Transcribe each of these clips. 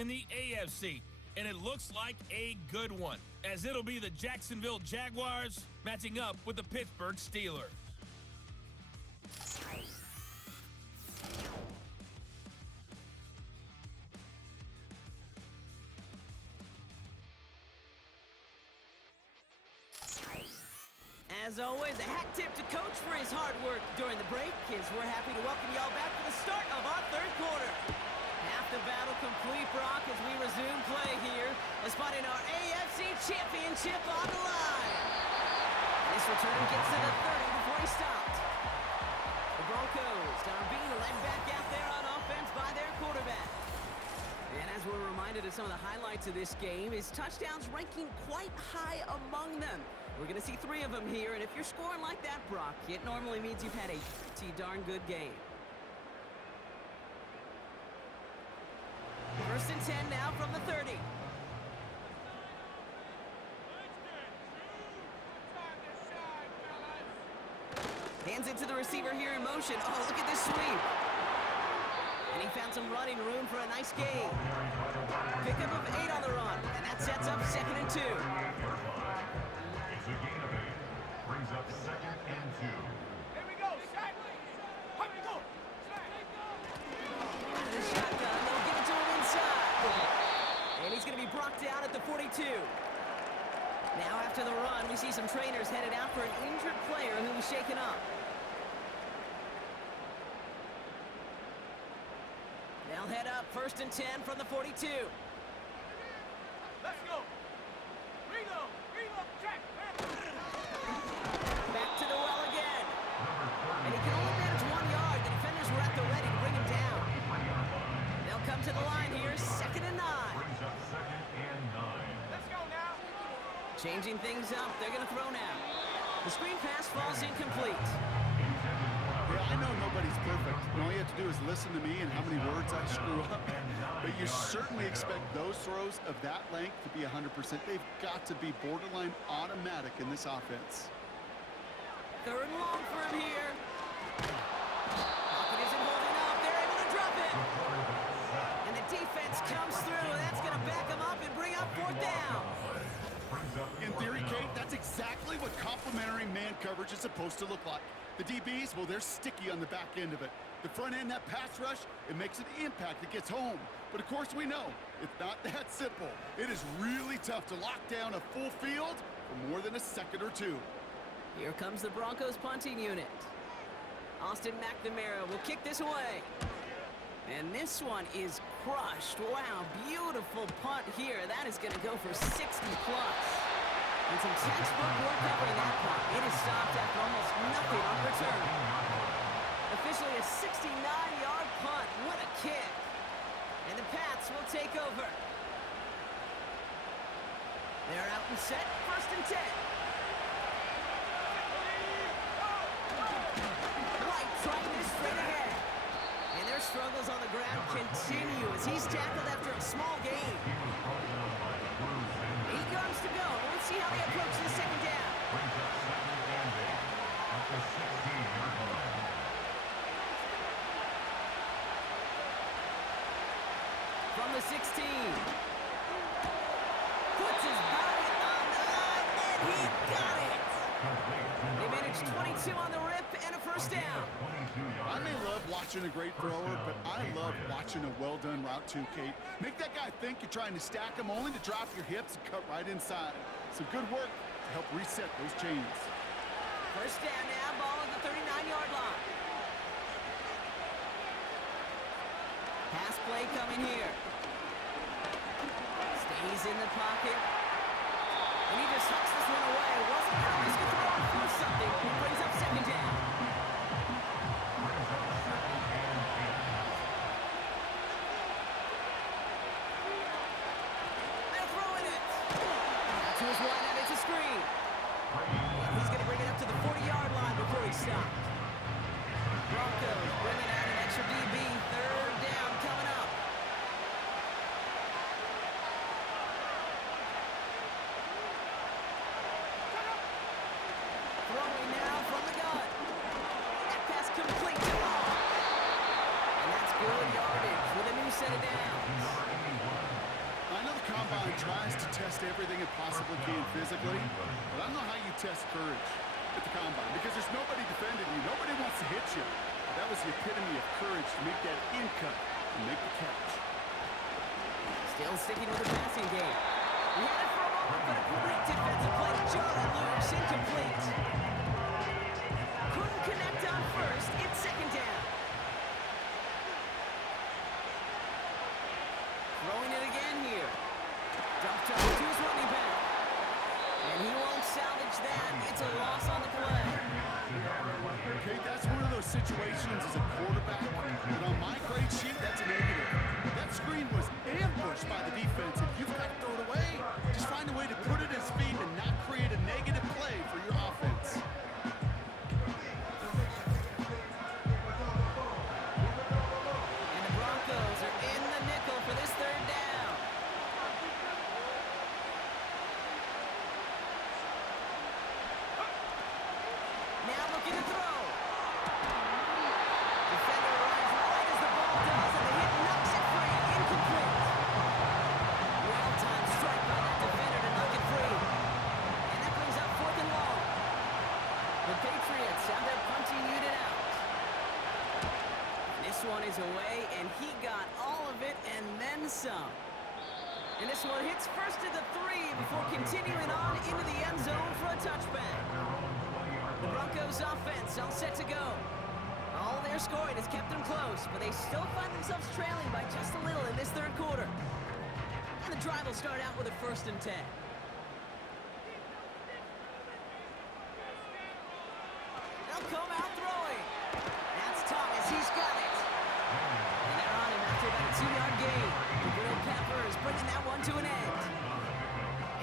in the AFC, and it looks like a good one, as it'll be the Jacksonville Jaguars matching up with the Pittsburgh Steelers. As always, a hat tip to Coach for his hard work during the break, as we're happy to welcome y'all back for the start of our third quarter. Half the battle complete, Brock, as we resume play here, spotting our AFC Championship on the line. This return gets to the 30 before he stopped. The Broncos are being led back out there on offense by their quarterback. And as we're reminded of some of the highlights of this game, his touchdowns ranking quite high among them. We're going to see 3 of them here, and if you're scoring like that, Brock, it normally means you've had a pretty darn good game. First and 10 now from the 30. Hands it to the receiver here in motion. Oh, look at this sweep. And he found some running room for a nice gain. Pickup of 8 on the run, and that sets up 2nd and 2. It's a gain of 8. Brings up 2nd and 2. Here we go, Shaq. Here we go. The shotgun, they'll give it to him inside. And he's going to be brought down at the 42. Now after the run, we see some trainers headed out for an injured player who was shaken up. They'll head up 1st and 10 from the 42. Let's go. Reload, check. Back to the well again. And he can only manage 1 yard. The defenders were at the ready to bring him down. They'll come to the line here, 2nd and 9. Brings up 2nd and 9. Let's go now. Changing things up, they're going to throw now. The screen pass falls incomplete. Yeah, I know nobody's perfect. And all you have to do is listen to me and how many words I screw up. But you certainly expect those throws of that length to be 100%. They've got to be borderline automatic in this offense. 3rd and long for him here. Pocket isn't holding up. They're able to drop it. And the defense comes through. That's going to back them up and bring up 4th down. In theory, Kate, that's exactly what complementary man coverage is supposed to look like. The DBs, well, they're sticky on the back end of it. The front end, that pass rush, it makes an impact that gets home. But of course we know, it's not that simple. It is really tough to lock down a full field for more than a second or 2. Here comes the Broncos punting unit. Austin McNamara will kick this away. And this one is crushed. Wow, beautiful punt here. That is going to go for 60+. And some textbook work covering that punt. It is stopped after almost nothing on return. Officially a 69-yard punt. What a kick. And the Pats will take over. They're out and set. 1st and 10. White trying this straight ahead. And their struggles on the ground continue as he's tackled after a small gain. 8 yards to go. Let's see how they approach the 2nd down. Brings up 2nd and 8. At the 16-yard line. From the 16. Puts his body on the line, and he got it. They managed 22 on the rip and a 1st down. I may love watching a great thrower, but I love watching a well-done route too, Kate. Make that guy think you're trying to stack him only to drop your hips and cut right inside. Some good work to help reset those chains. 1st down now, ball at the 39-yard line. Pass play coming here. Stays in the pocket. And he just hucks this one away. Wasn't going to risk a throw and force something. He brings up 2nd down. They're throwing it. To his wide out, it's a screen. And he's going to bring it up to the 40-yard line before he stopped. Broncos bringing out an extra DB. 3rd down coming up. Throwing now from the gun. That pass complete. And that's good yardage with a new set of downs. line tries to test everything it possibly can physically, but I don't know how you test courage at the combine because there's nobody defending you. Nobody wants to hit you. But that was the epitome of courage to make that in cut and make the catch. Still sticking with the passing game. He had it for a moment, but a great defensive play to jar it loose. Incomplete. Couldn't connect on first. It's second down. Throwing it again here. Dumped off to his running back. And he won't salvage that. It's a loss on the play. Okay, that's one of those situations as a quarterback. And on my grade sheet, that's a negative. That screen was ambushed by the defense, and you've got to throw it away. Just find a way to put it at his feet and not create a negative play for your offense. And the Broncos are in the nickel for this third down. Now looking to throw. Defender arrives right as the ball does, and the hit knocks it free. Incomplete. Well-timed strike by that defender to knock it free. And that brings up fourth and long. The Patriots have their punting unit out. This one is away, and he got all of it and then some. And this one hits first to the 3 before continuing on into the end zone for a touchback. The Broncos offense all set to go. All their scoring has kept them close, but they still find themselves trailing by just a little in this third quarter. And the drive will start out with a 1st and 10. They'll come out throwing. That's Thomas. He's got it. And they're on him after about a 2-yard gain. The good old Peppers bringing that one to an end.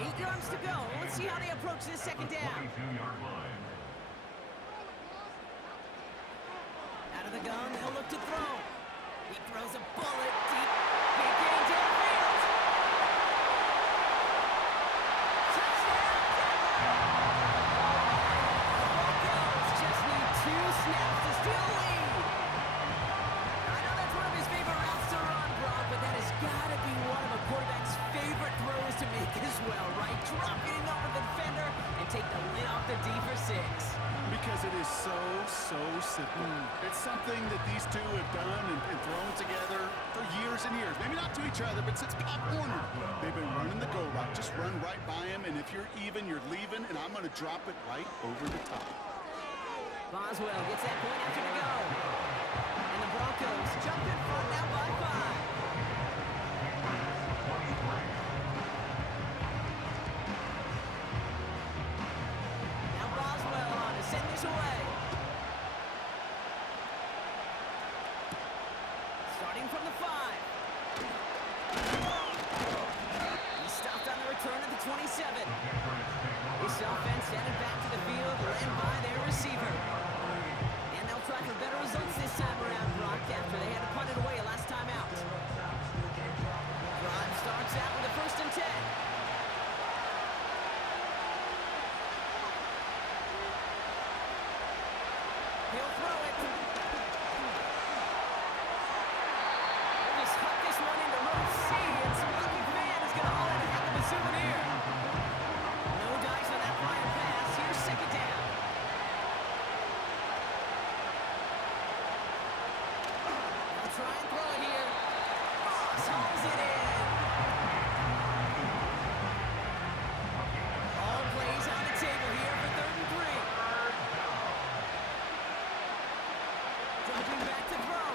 8 yards to go. Let's see how they approach this second down. 22-yard line. Out of the gun, they'll look to throw. He throws a bullet deep. Big gain downfield. Touchdown! Broncos just need 2 snaps to steal a lead. I know that's one of his favorite routes to run, Brock, but that has got to be one of a quarterback's favorite throws to make as well, right? Drop it over the defender and take the lid off the D for 6. Because it is so simple. It's something that these two have done and thrown together for years and years. Maybe not to each other, but since Pop Warner. They've been running the go route. Just run right by him, and if you're even, you're leaving, and I'm going to drop it right over the top. Boswell gets that point after the go. And the Broncos jump in front now by 5. Now Boswell on to send this away. Starting from the 5. He stopped on the return at the 27. This offense sent it back to the field, ran by their receiver. And they'll try for better results this time around, Brock, after they had to punt it away last time out. Drive starts out with a 1st and 10. He'll throw it. They'll just huck this one into row C, and Scott McMahon is going to haul in a heck of a souvenir. No dice on that flying pass. Here's second down. They'll try and throw it here. Ross hauls it in. All plays on the table here for 3rd and 3. Jumping back to throw.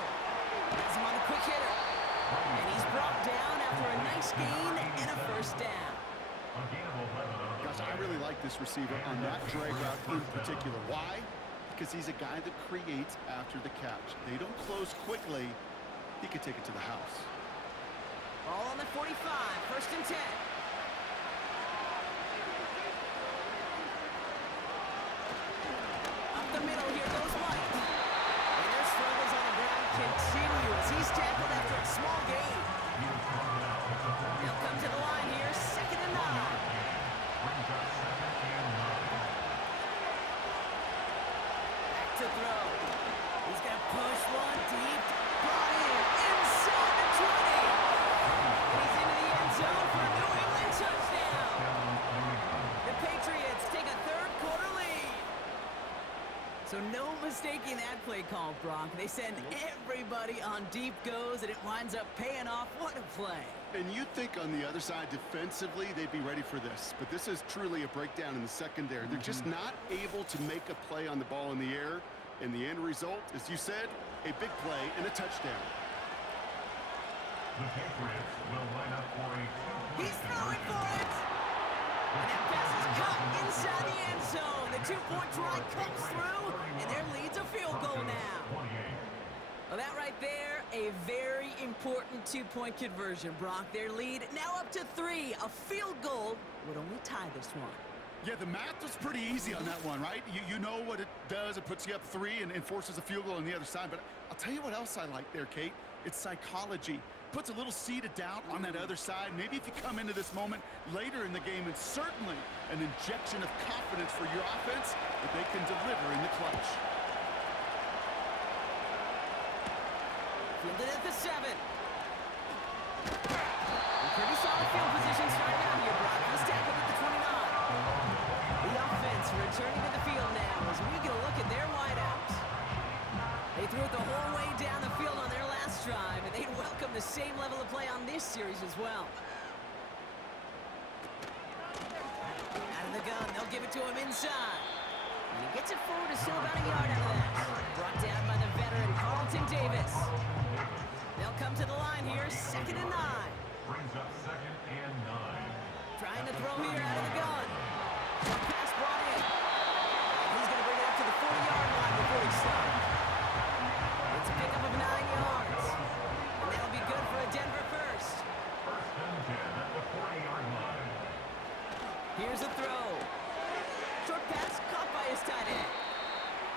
Has him on a quick hitter. And he's brought down after a nice gain and a 1st down. Gosh, I really like this receiver on that drag route in particular. Why? Because he's a guy that creates after the catch. They don't close quickly. He could take it to the house. Ball on the 45, 1st and 10. Up the middle, here goes White. And their struggles on the ground continue as he's tackled after a small gain. They'll come to the line here, 2nd and 9. Back to throw. He's going to push one deep. Brought in inside the 20. He's into the end zone for New England. play call, Brock. They send everybody on deep goes, and it winds up paying off. What a play. And you'd think on the other side defensively they'd be ready for this. But this is truly a breakdown in the secondary. They're just not able to make a play on the ball in the air. And the end result, as you said, a big play and a touchdown. The Patriots will line up for a two-point He's throwing for it. And that pass is caught inside the end zone. The two-point try comes through, and their lead's a field goal now. 28. Well, that right there, a very important two-point conversion, Brock. Their lead now up to 3. A field goal would only tie this one. Yeah, the math was pretty easy on that one, right? You know what it does. It puts you up 3 and forces a field goal on the other side. But I'll tell you what else I like there, Kate. It's psychology. Puts a little seed of doubt on that other side. Maybe if you come into this moment later in the game, and certainly an injection of confidence for your offense that they can deliver in the clutch. Fielded at the 7. Pretty solid field position starting out here, Brock. He's tackled at the 29. The offense returning to the field now as we get a look at their wideouts. They threw it the whole way down the field on their last drive, and they'd welcome the same level of play on this series as well. Out of the gun, they'll give it to him inside. And he gets it forward to still about a yard out of that. Brought down by the veteran, Carlton Davis. They'll come to the line here, 2nd and 9. Brings up 2nd and 9. Trying to throw here out of the gun. Short pass brought in. And he's going to bring it up to the 40-yard line before he stops. It's a pickup of 9 yards. And that'll be good for a Denver first. 1st and 10 at the 40-yard line. Here's a throw. Short pass caught by his tight end.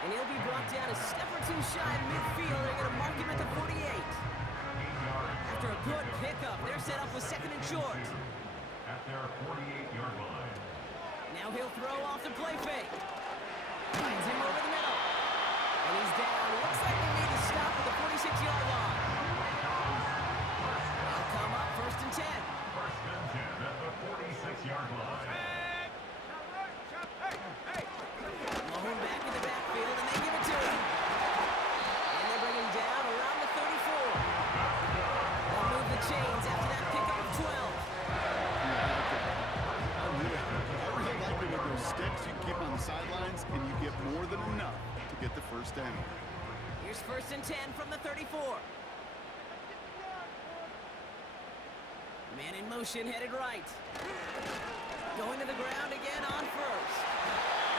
And he'll be brought down a step or two shy of midfield. They're going to mark him at the 48. After a good pickup, they're set up with 2nd and short. At their 48-yard line. Now he'll throw off the play fake. Finds him over the middle. And he's down. Looks like they made the stop at the 46-yard line. They'll come up 1st and 10. 1st and 10 at the 46-yard line. Mahone back in the backfield, and they give it to him. And they bring him down around the 34. They'll move the chains after that pickup of 12. I really like it with those sticks. You keep on the sidelines, and you get more than enough to get the first down. Here's 1st and 10 from the 34. Man in motion, headed right. Going to the ground again on 1st.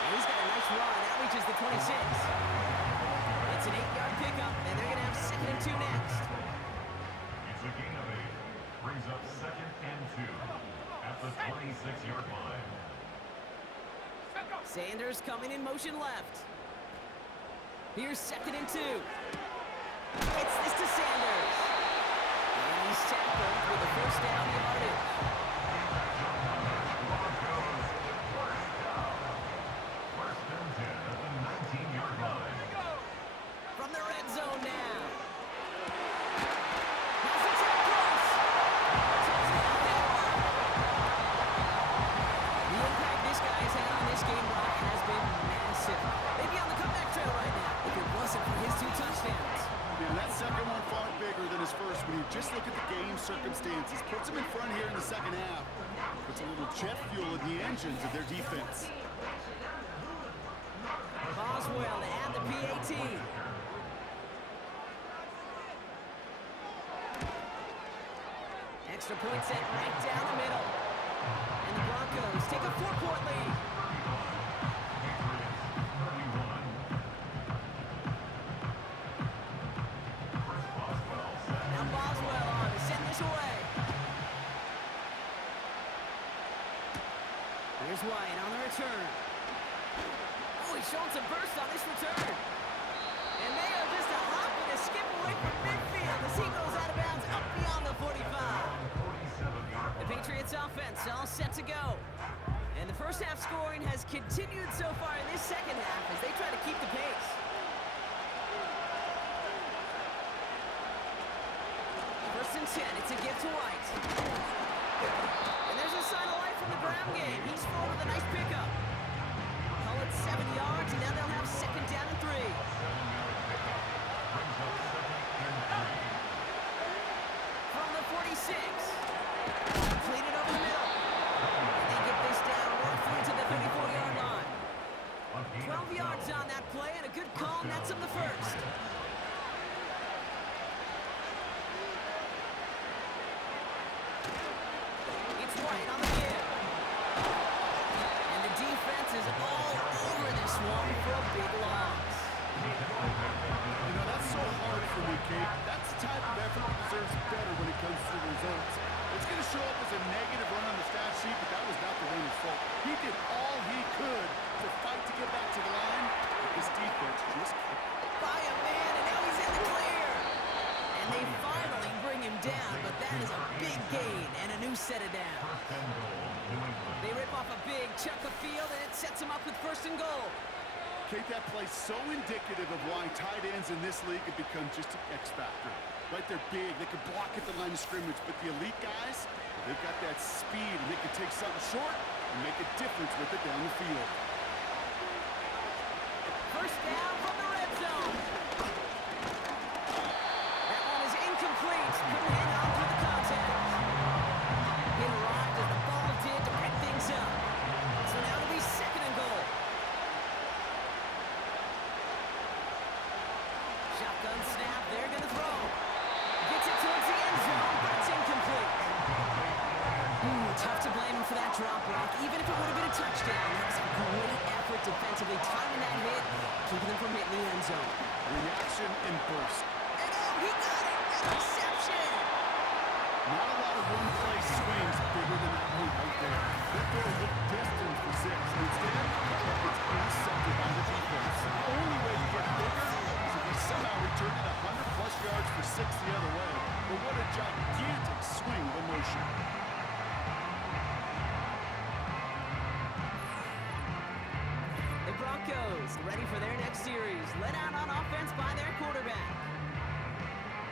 And he's got a nice run. That reaches the 26. It's an 8-yard pickup, and they're going to have 2nd and 2 next. It's a gain of 8. Brings up 2nd and 2 at the 26-yard line. Sanders coming in motion left. Here's 2nd and 2. It's this to Sanders. And he's tackled with the first down yardage. First and 10 at the 19-yard line. From the red zone now. Has the tip close. The impact this guy has had on this game, Brock, has been massive. They'd be on the comeback trail right now if it wasn't for his 2 touchdowns. Yeah, that second one far bigger than his first when you just look at the game circumstances. Puts them in front here in the second half. Puts a little jet fuel in the engines of their defense. Boswell to add the PAT. Extra point set right down the middle. And the Broncos take a 4-point lead. Now Boswell on to send this away. Here's White on the return. Oh, he's showing some burst on this return. And they are just a hop and a skip away from midfield as he goes out of bounds up beyond the 45. The Patriots offense all set to go. And the first half scoring has continued so far in this second half as they try to keep the pace. First and 10, it's a gift to White. And there's a sign of life from the ground game. He's full with a nice pickup. Call it 7 yards, and now they'll have 2nd down and 3. batted down. First and goal, New England. They rip off a big chunk of field, and it sets them up with first and goal. Kate, that play's so indicative of why tight ends in this league have become just an X factor. Right, they're big, they can block at the line of scrimmage, but the elite guys, they've got that speed, and they can take something short and make a difference with it down the field. First down from the red zone. That one is incomplete. Couldn't hang on through the contact. It arrived as the ball did to pick things up. So now it'll be second and goal. Shotgun snap, they're going to throw. Gets it towards the end zone, but it's incomplete. Tough to blame him for that drop, Brock. Even if it would have been a touchdown, that was a great effort defensively, timing that hit, keeping them from hitting the end zone. Reaction and burst. And oh, he got it! Interception! Not a lot of one-play swings bigger than that move right there. That throw looked destined for 6. Instead, it's intercepted by the defense. The only way you get bigger is if you somehow return it 100-plus yards for 6 the other way. But what a gigantic swing of emotion. The Broncos ready for their next series, led out on offense by their quarterback.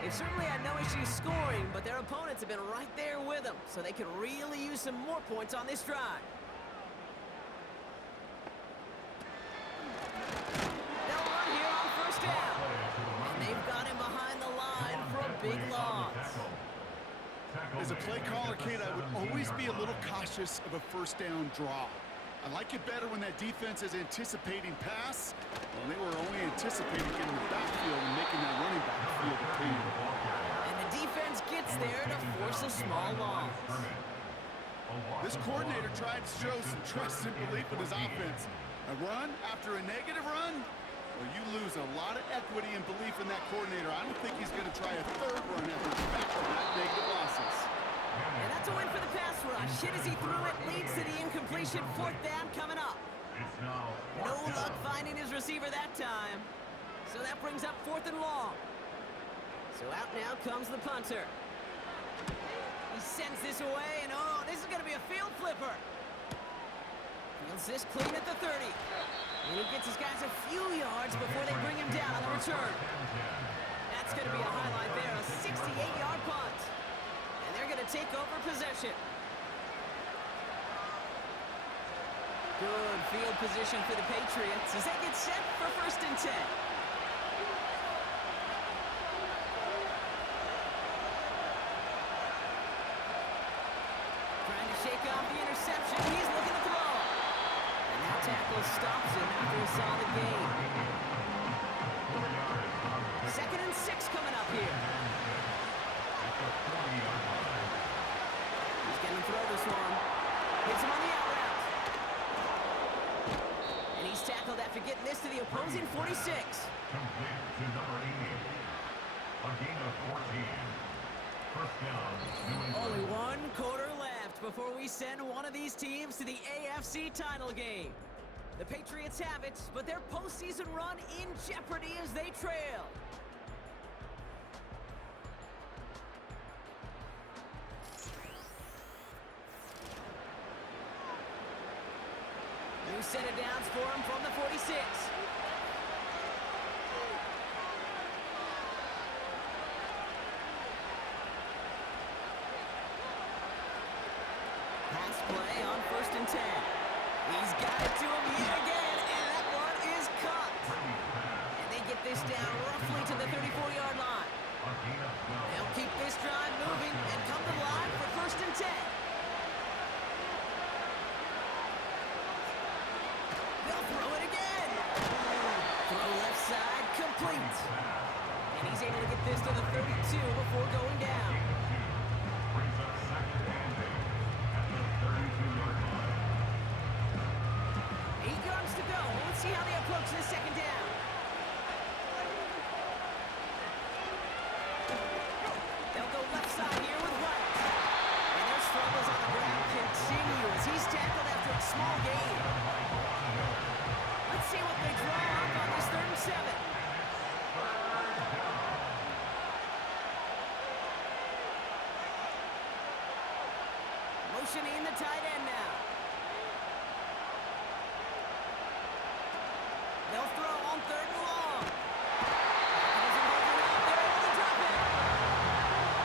They've certainly had no issues scoring, but their opponents have been right there with them, so they could really use some more points on this drive. They'll run here on first down. And they've got him behind the line for a big loss. As a play caller, Kate, I would always be a little cautious of a first down draw. I like it better when that defense is anticipating pass. Well, they were only anticipating getting the backfield and making that running back feel the pain. And the defense gets there to force a small loss. This coordinator tried to show some trust and belief in his offense. A run after a negative run? Well, you lose a lot of equity and belief in that coordinator. I don't think he's going to try a third run after back-to-back negative losses. And that's a win for the pass rush. Hit as he threw it, leads to the incompletion. Fourth down coming up. No luck finding his receiver that time. So that brings up fourth and long. So out now comes the punter. He sends this away, and oh, this is going to be a field flipper. Fields this clean at the 30. And he gets his guys a few yards before they bring him down on the return. That's going to be a highlight there, a 68-yard punt. And they're going to take over possession. Good field position for the Patriots as they get set for first and 10. Trying to shake off the interception. He's looking to throw. And that tackle stops him after a solid gain. Second and 6 coming up here. He's going to throw this one. Hits him on the out route. And he's tackled after getting this to the opposing 46. Complete to number 80. A gain of 14. First down, New England. Only one quarter left before we send one of these teams to the AFC title game. The Patriots have it, but their postseason run in jeopardy as they trail. New set of downs for him from the 46. Pass play on first and 10. He's got it to him yet again, and that one is caught. And they get this down roughly to the 34-yard line. They'll keep this drive moving and come to line for first and 10. They'll throw it again. Throw left side, complete. And he's able to get this to the 32 before going down. Brings up second and 8 at the 32-yard line. 8 yards to go. Let's see how they approach this second down. They'll go left side here with White. And their struggles on the ground continue as he's tackled after a small gain. Let's see what they draw up on this 3rd and 7. motioning the tight end now. They'll throw on 3rd and long. Doesn't hold it up. They're able to drop it.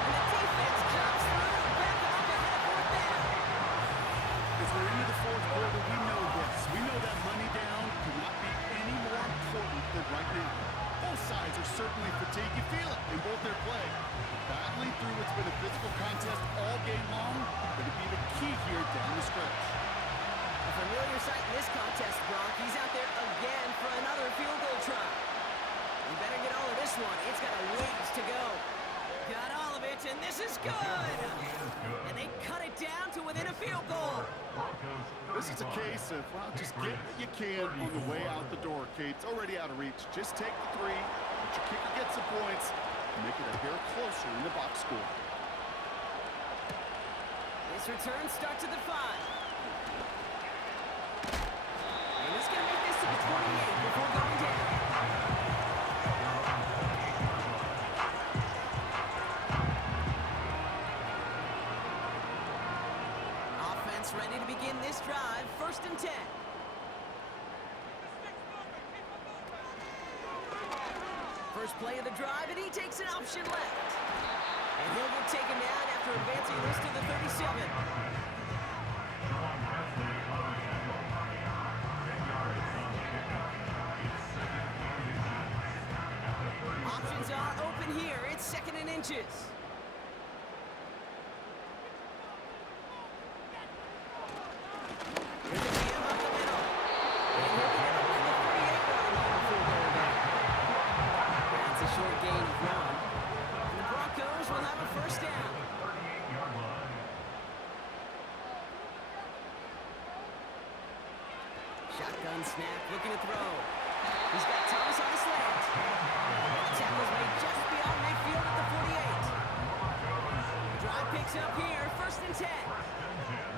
And the defense comes through to back them up ahead of 4th down. As we're into the 4th quarter, we know this. We know that money down could not be any more important than right now. Both sides are certainly fatigued. You feel it in both their play. Battling through what's been a physical contest all game long, going to be the key here down the stretch. A familiar sight in this contest, Brock. He's out there again for another field goal try. You better get all of this one. It's got a ways to go. Got all of it, and this is good. And they cut it down to within a field goal. This is a case of, well, just get what you can on the way out the door, Kate. It's already out of reach. Just take the 3, let your kicker get some points, and make it a hair closer in the box score. This return starts at the 5. And he's going to make this to the 28 before going down. Offense ready to begin this drive. 1st and 10. First play of the drive, and he takes an option left. And he'll get taken down after advancing this to the 37. Options are open here. It's 2nd and inches. Here's a jam up the middle. And he'll be able to win the 38-yard line before going down. That's a short gain of 1. And the Broncos will have a 1st down. Shotgun snap, looking to throw. He's got Thomas on the slant. And the tackle's made just beyond midfield at the 48. The drive picks up here, 1st and 10.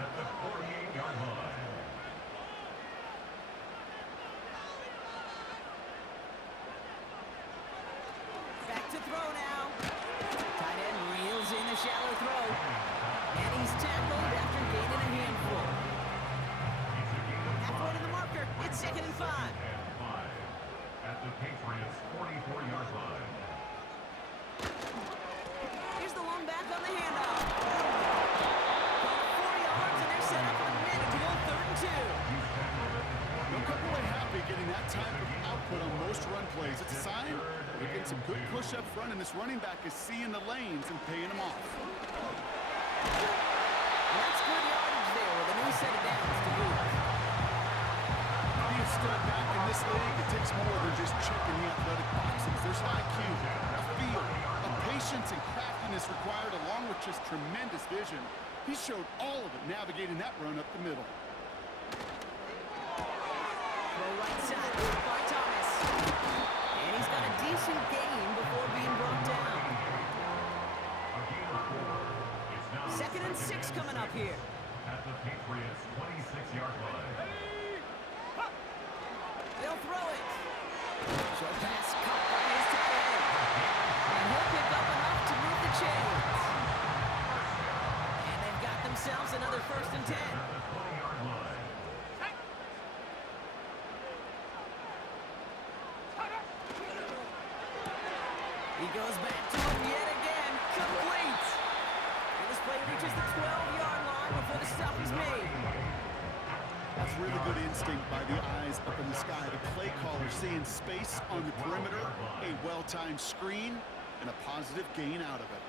At the 48-yard line. Back to throw now. Tight end reels in the shallow throw. And he's tackled after gaining a handful. Halfway to the marker. It's 2nd and 5. At the Patriots' 44-yard line. Here's the long back on the handoff. About 4 yards, and they're set up on mid to go 3rd and 2. They'll come away happy getting that type of output on most run plays. It's a sign they're getting some good push up front, and this running back is seeing the lanes and paying them off. And that's good yardage there with a new set of downs to boot. Be a stud back in this league, it takes more than just checking the athletic boxes. There's IQ, a feel, a patience and craftiness required along with just tremendous vision. He showed all of it navigating that run up the middle. Throw right side by Thomas. And he's got a decent gain before being brought down. 2nd and 6 coming up here. At the Patriots' 26-yard line. They'll throw it. Short pass caught by his tight end. And he'll pick up enough to move the chains. And they've got themselves another 1st and 10. He goes back to him yet again. Complete. And this play reaches the 12-yard line before the stop is made. That's really good instinct by the eyes up in the sky. The play caller seeing space on the perimeter, a well-timed screen, and a positive gain out of it.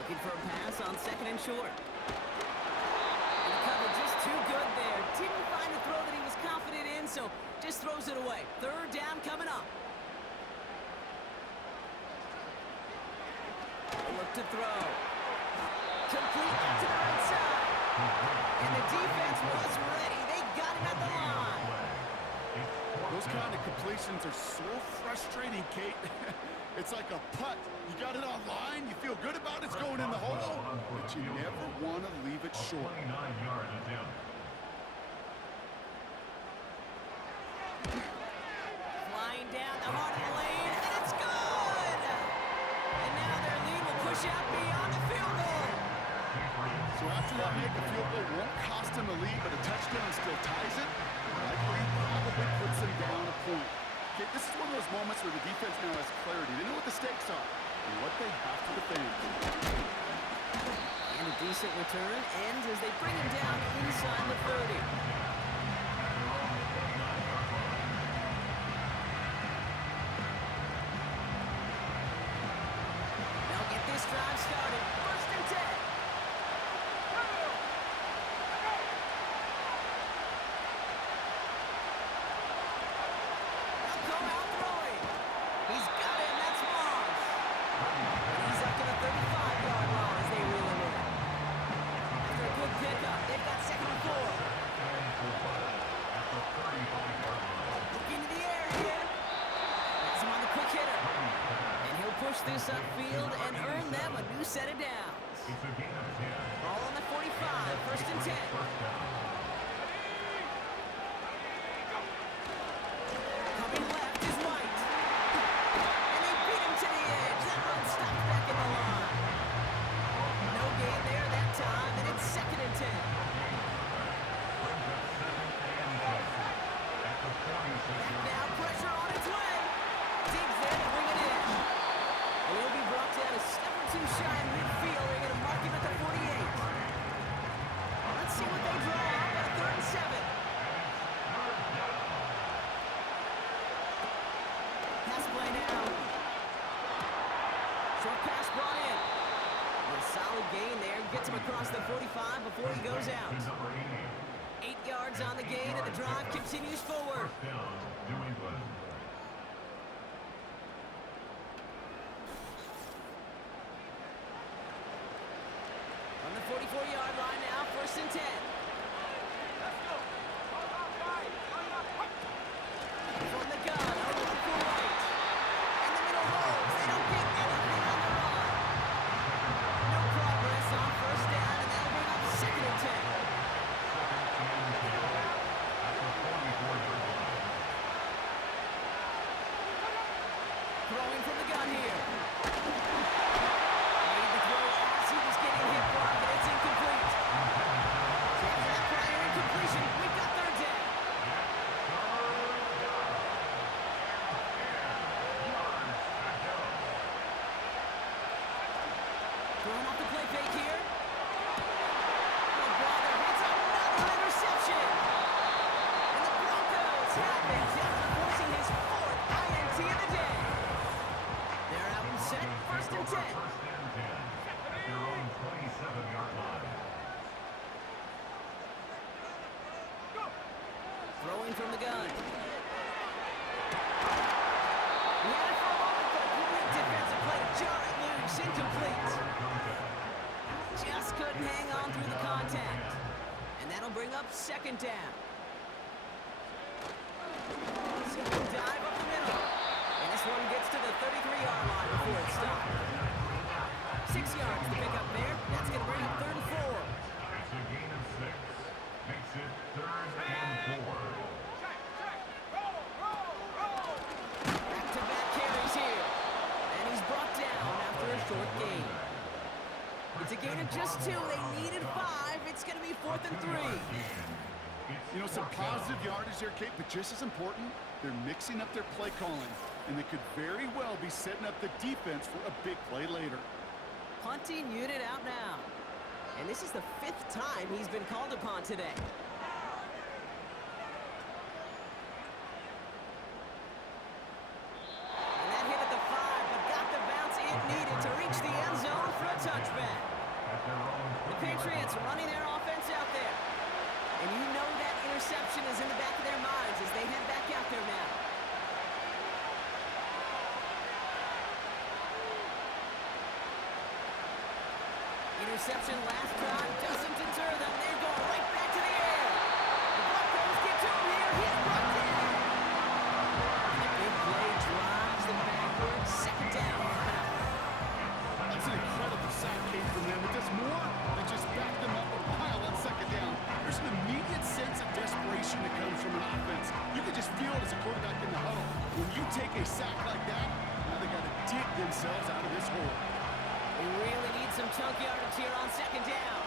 Looking for a pass on 2nd and short. And the cover just too good there. Didn't find a throw that he was confident in, so just throws it away. 3rd down coming up. Look to throw. Complete out to the right side. And the defense was ready. They got him at the line. Those kind of completions are so frustrating, Kate. It's like a putt. You got it on line, you feel good about it's going in the hole, but you never want to leave it short. 29-yard attempt. Flying down the heart of the lane, and it's good! And now their lead will push out beyond the field goal. So after that make a field goal won't cost him the lead, but a touchdown still ties it. Likely probably puts him down a point. Okay, this is one of those moments where the defense now has clarity. They know what the stakes are and what they have to defend. And a decent return ends as they bring him down inside the 30. They'll get this drive started. First and 10. They'll go out throwing. He's got him. That's Moss. And he's up to the 35-yard line as they reel him in. After a good pickup, they've got second and 4. Look into the air here. That's him on the quick hitter. And he'll push this upfield and earn them a new set of downs. Ball on the 45, first and 10. Coming left is White. And they beat him to the edge. That run stopped back in the line. No gain there that time, and it's second and 10. Back now, pressure on its way. Diggs there to bring it in. And he'll be brought down a step or two shy in midfield. They're going to mark him at the 48. Let's see what they draw up at 3rd and 7. Pass play now. Short pass brought in. And a solid gain there. Gets him across the 45 before he goes out. 8 yards on the gain, and the drive continues forward. On the 44-yard line now, first and 10. From the gun, over for White. And the middle holds. They don't get anything on the run. No progress on first down, and that'll bring up second and 10. Throwing from the gun here. Made the throw as he was getting hit blocked, and it's incomplete. So after that prior incompletion, we've got third down. Throwing off the play fake here. Oh, brother, it's another interception. And the Broncos have it, just forcing his 4th INT of the day. They're out and set, first and 10. At their own 27-yard line. Throwing from the gun. He had it for a moment, but a great defensive play to jar it loose, incomplete. Just couldn't hang on through the contact. And that'll bring up second down. Single dive up the middle. And this one gets to the 33-yard line before it stopped. 6 yards to pick up there. That's going to bring up third and 4. It's a gain of 6. Makes it 3rd and 4. Back-to-back carries here. And he's brought down after a short gain. It's a gain of just 2. They needed 5. It's going to be 4th and 3. You know, some positive yardage there, Kate, but just as important, they're mixing up their play calling, and they could very well be setting up the defense for a big play later. Punting unit out now. And this is the 5th time he's been called upon today. And that hit at the 5, but got the bounce it needed to reach the end zone for a touchback. The Patriots running their offense out there. And you know that interception is in the back of their minds as they head back out there now. Interception last drive doesn't deter them. They're going right back to the air. The Broncos get to him here. He's brought down. And the big play drives them backwards. Second down. That's an incredible sack, Kate, from them. It does more than just back them up a pile on second down. There's an immediate sense of desperation that comes from an offense. You can just feel it as a quarterback in the huddle. When you take a sack like that, now they got to dig themselves out of this hole. They really need some chunk yardage here on second down.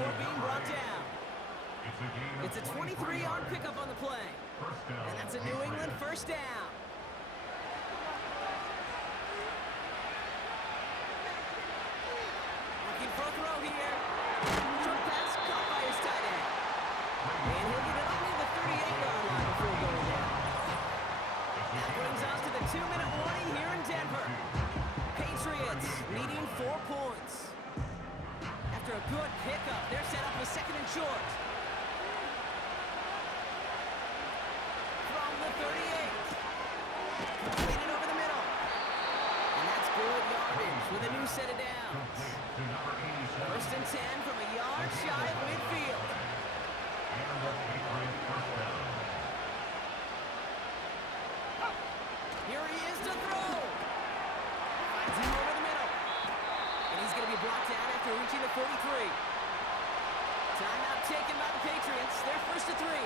before being brought down. It's a 23-yard pickup on the play. And that's a New England first down. Looking for a throw here. Short pass caught by his tight end. And he'll get it only the 38-yard line before going down. That brings us to the 2-minute warning here in Denver. Patriots needing 4 points. After a good pickup, they're set up with 2nd and short. From the 38. Completed over the middle. And that's good yardage with a new set of downs. 1st and 10 from a yard shy of midfield. Here he is to throw. Finds him over the middle. And he's going to be brought down after reaching the 43. Timeout taken by the Patriots. They're 1st and 3.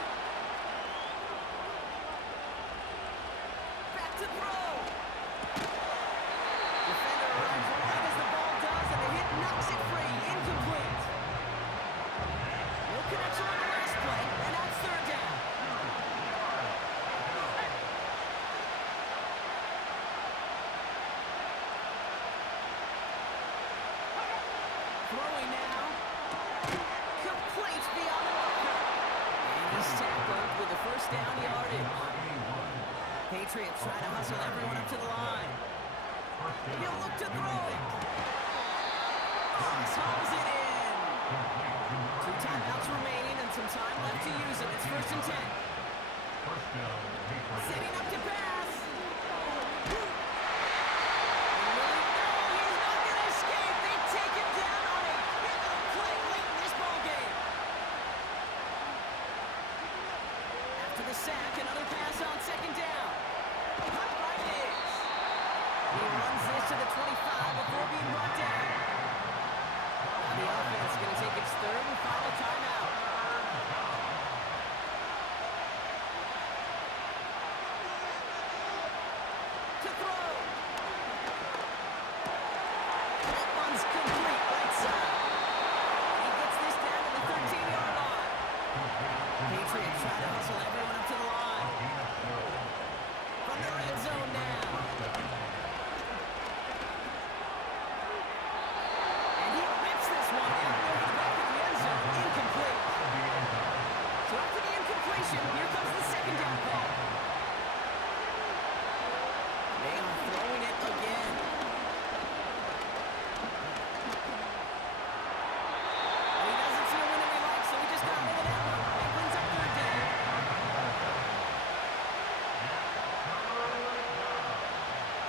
Back to throw. Defender arrives right as the ball does, and the hit knocks it free. Incomplete. No connection on the last play, and that's 3rd down. Throwing now. Complete beyond the marker. And he's tackled with the 1st down yardage. Patriots try to hustle everyone up to the line. He'll look to throw it. Moss hauls it in. 2 timeouts remaining and some time left to use it. It's 1st and 10. Setting up to pass. He's not going to escape. They take him down on a pivotal play late in this ballgame. After the sack, another pass on 2nd down. Caught by Diggs. He runs this to the 25 before being brought down. Now the offense is going to take its 3rd and final timeout. To throw. That one's complete right side. He gets this down to the 13-yard line. Patriots try to hustle everyone up to the line. From the red zone now. And he rips this one out over the back of the end zone. Incomplete. So after the incompletion, here comes the 2nd down call. They are throwing it again. And he doesn't see a winner he likes, so he just got rid of that one. That brings up 3rd down.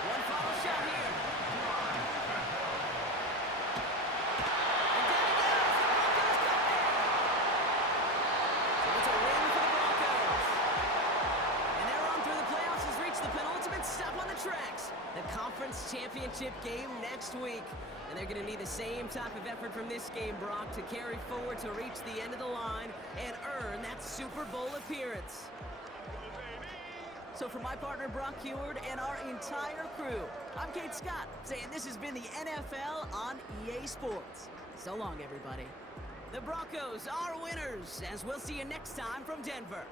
One final shot here. And down he goes. The Broncos got there. So it's a win for the Broncos. And their run through the playoffs has reached the penultimate stop on the tracks. The conference championship game next week. And they're going to need the same type of effort from this game, Brock, to carry forward to reach the end of the line and earn that Super Bowl appearance. So for my partner, Brock Heward, and our entire crew, I'm Kate Scott, saying this has been the NFL on EA Sports. So long, everybody. The Broncos are winners, as we'll see you next time from Denver.